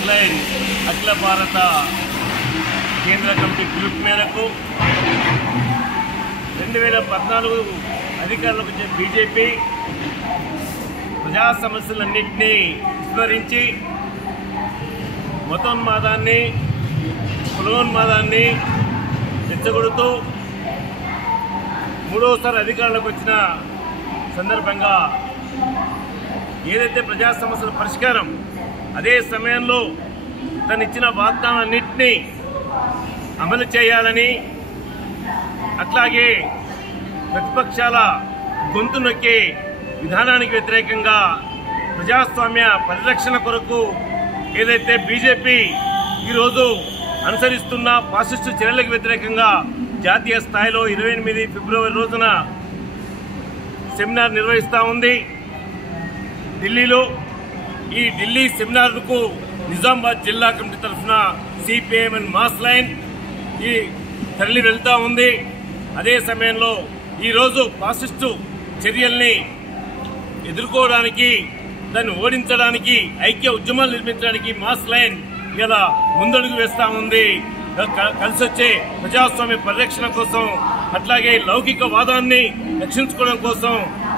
Mass line అఖిల భారత కేంద్ర committee పిలుపు మేరకు 2014 అధికారంలోకి వచ్చే బీజేపీ ప్రజా సమస్యలన్నింటినీ విస్మరించి మతోన్మాదాన్ని కులోన్మాదాన్ని రెచ్చగొడుతూ మూడోసారి అధికారంలోకి వచ్చిన సందర్భంగా ఏదైతే ప్రజా సమస్యల పరిష్కారం అదే సమయంలో తనిచ్చిన వాగ్దానాలన్నింటినీ అమలు చేయాలని అట్లాగే ప్రతిపక్షాల గొంతు నొక్కే విధానానికి వ్యతిరేకంగా ప్రజాస్వామ్య పరిరక్షణ కొరకు ఏదైతే బీజేపీ ఈరోజు అనుసరిస్తున్న ఫాసిస్టు చర్యలకు వ్యతిరేకంగా జాతీయ స్థాయిలో 28 ఫిబ్రవరి రోజున సెమినార్ నిర్వహిస్తూ ఉంది ఢిల్లీలో. ఈ ఢిల్లీ సెమినార్కు నిజామాబాద్ జిల్లా కమిటీ తరఫున సిపిఐఎం మాస్ లైన్ ఈ తరలి వెళ్తూ ఉంది. అదే సమయంలో ఈరోజు ఫాసిస్టు చర్యల్ని ఎదుర్కోవడానికి దాన్ని ఓడించడానికి ఐక్య ఉద్యమాలు నిర్మించడానికి మాస్ లైన్ ఇలా ముందడుగు వేస్తూ ఉంది. కలిసి వచ్చే ప్రజాస్వామ్య పరిరక్షణ కోసం అట్లాగే లౌకికవాదాన్ని రక్షించుకోవడం కోసం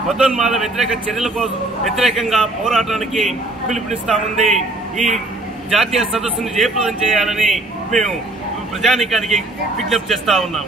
మతోన్మాద వ్యతిరేక చర్యలకు వ్యతిరేకంగా పోరాటానికి పిలుపునిస్తా ఉంది. ఈ జాతీయ సదస్సును జయప్రదం చేయాలని మేము ప్రజానీకానికి విజ్ఞప్తి చేస్తా ఉన్నాం.